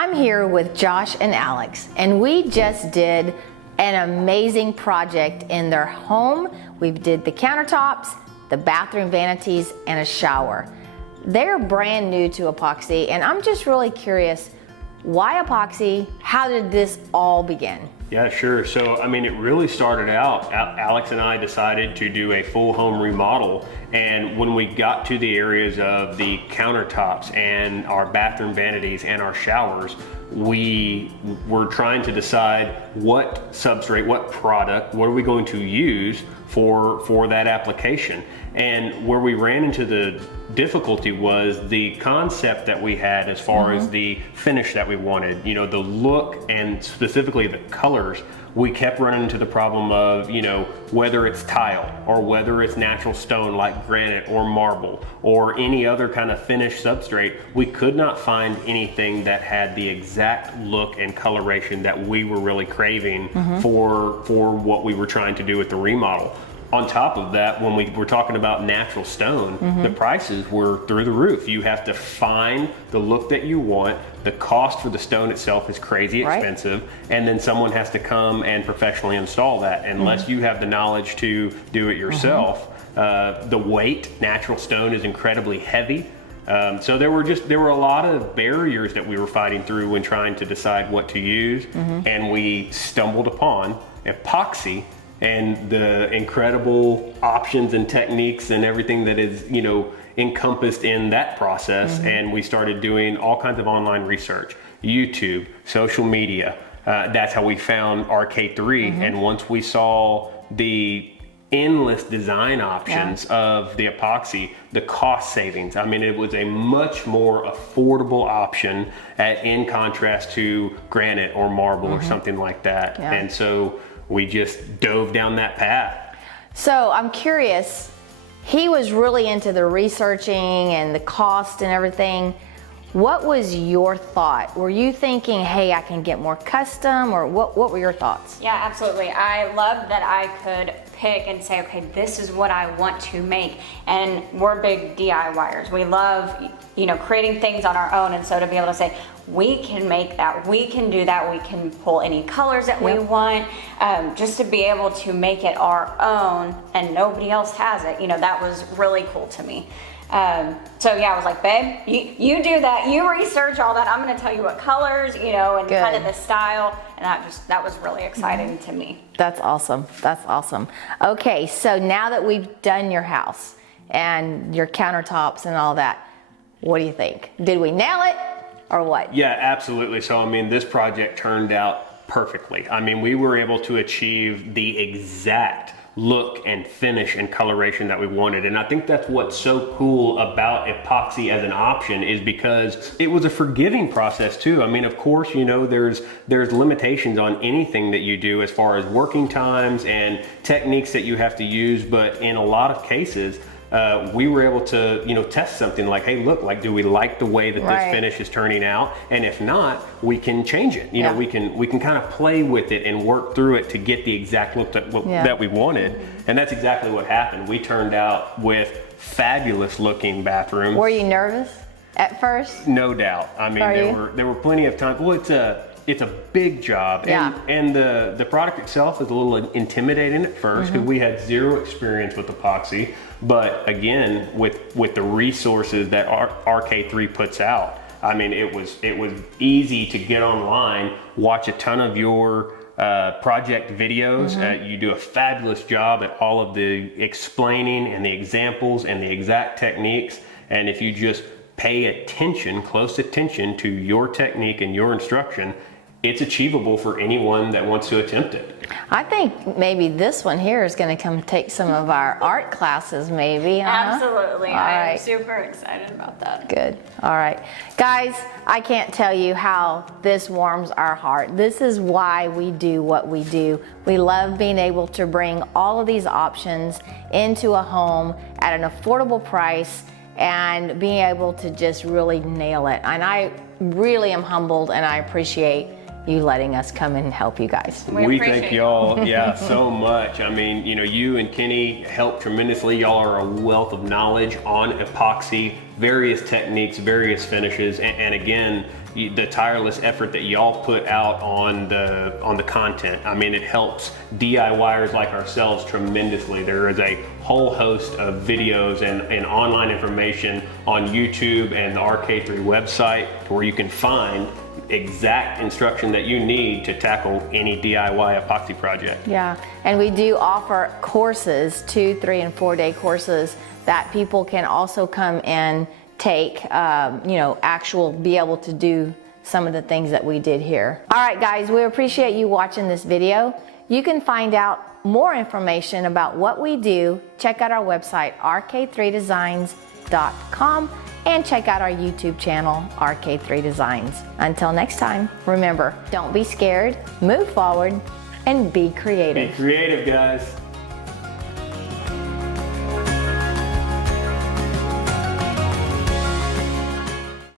I'm here with Josh and Alex, and we just did an amazing project in their home. We did the countertops, the bathroom vanities, and a shower. They're brand new to epoxy, and I'm just really curious, why epoxy? How did this all begin? Yeah, sure. So, I mean, it really started out, Alex and I decided to do a full home remodel. And when we got to the areas of the countertops and our bathroom vanities and our showers, we were trying to decide what substrate, what product, what are we going to use for that application. And where we ran into the difficulty was the concept that we had as far as the finish that we wanted, you know, the look and specifically the colors. We kept running into the problem of, you know, whether it's tile or whether it's natural stone like granite or marble or any other kind of finished substrate, we could not find anything that had the exact look and coloration that we were really craving for what we were trying to do with the remodel. On top of that, when we were talking about natural stone, the prices were through the roof. You have to find the look that you want. The cost for the stone itself is crazy expensive, and then someone has to come and professionally install that. Unless you have the knowledge to do it yourself, the weight, natural stone is incredibly heavy. So there were a lot of barriers that we were fighting through when trying to decide what to use, and we stumbled upon epoxy and the incredible options and techniques and everything that is, you know, encompassed in that process. And we started doing all kinds of online research, YouTube, social media. That's how we found RK3. And once we saw the endless design options of the epoxy, the cost savings, I mean, it was a much more affordable option in contrast to granite or marble or something like that. And so we just dove down that path. So I'm curious, he was really into the researching and the cost and everything. What was your thought? Were you thinking, hey, I can get more custom, or what were your thoughts? Yeah, absolutely. I love that I could pick and say, okay, this is what I want to make. And we're big DIYers. We love, you know, creating things on our own. And so to be able to say, we can make that, we can do that, we can pull any colors that we want, just to be able to make it our own and nobody else has it, you know, that was really cool to me. So yeah, I was like, babe, you do that, you research all that, I'm gonna tell you what colors, you know, and kind of the style, and that was really exciting to me. That's awesome, that's awesome. Okay, so now that we've done your house and your countertops and all that, what do you think? Did we nail it or what? Yeah, absolutely. So, I mean, this project turned out perfectly. I mean, we were able to achieve the exact look and finish and coloration that we wanted. And I think that's what's so cool about epoxy as an option, is because it was a forgiving process too. I mean, of course, you know, there's limitations on anything that you do as far as working times and techniques that you have to use, but in a lot of cases, we were able to, you know, test something like, hey, look, like, do we like the way that this finish is turning out? And if not, we can change it. You know, we can kind of play with it and work through it to get the exact look that we wanted. And that's exactly what happened. We turned out with fabulous looking bathrooms. Were you nervous at first? No doubt. I mean, there were plenty of times. Well, it's a big job, and the product itself is a little intimidating at first because we had zero experience with epoxy. But again, with the resources that RK3 puts out, I mean, it was easy to get online, watch a ton of your project videos. You do a fabulous job at all of the explaining and the examples and the exact techniques. And if you just pay attention, close attention to your technique and your instruction, it's achievable for anyone that wants to attempt it. I think maybe this one here is going to come take some of our art classes, maybe. Absolutely. I'm super excited about that. Good. All right. Guys, I can't tell you how this warms our heart. This is why we do what we do. We love being able to bring all of these options into a home at an affordable price and being able to just really nail it. And I really am humbled, and I appreciate you letting us come and help you guys. We thank y'all, so much. I mean, you know, you and Kenny help tremendously. Y'all are a wealth of knowledge on epoxy, various techniques, various finishes, and again, the tireless effort that y'all put out on the content. I mean, it helps DIYers like ourselves tremendously. There is a whole host of videos and online information on YouTube and the RK3 website where you can find exact instruction that you need to tackle any DIY epoxy project. Yeah, and we do offer courses, 2, 3, and 4 day courses that people can also come and take, be able to do some of the things that we did here. All right, guys, we appreciate you watching this video. You can find out more information about what we do. Check out our website, rk3designs.com, and check out our YouTube channel, RK3 Designs. Until next time, remember, don't be scared, move forward, and be creative. Be creative, guys.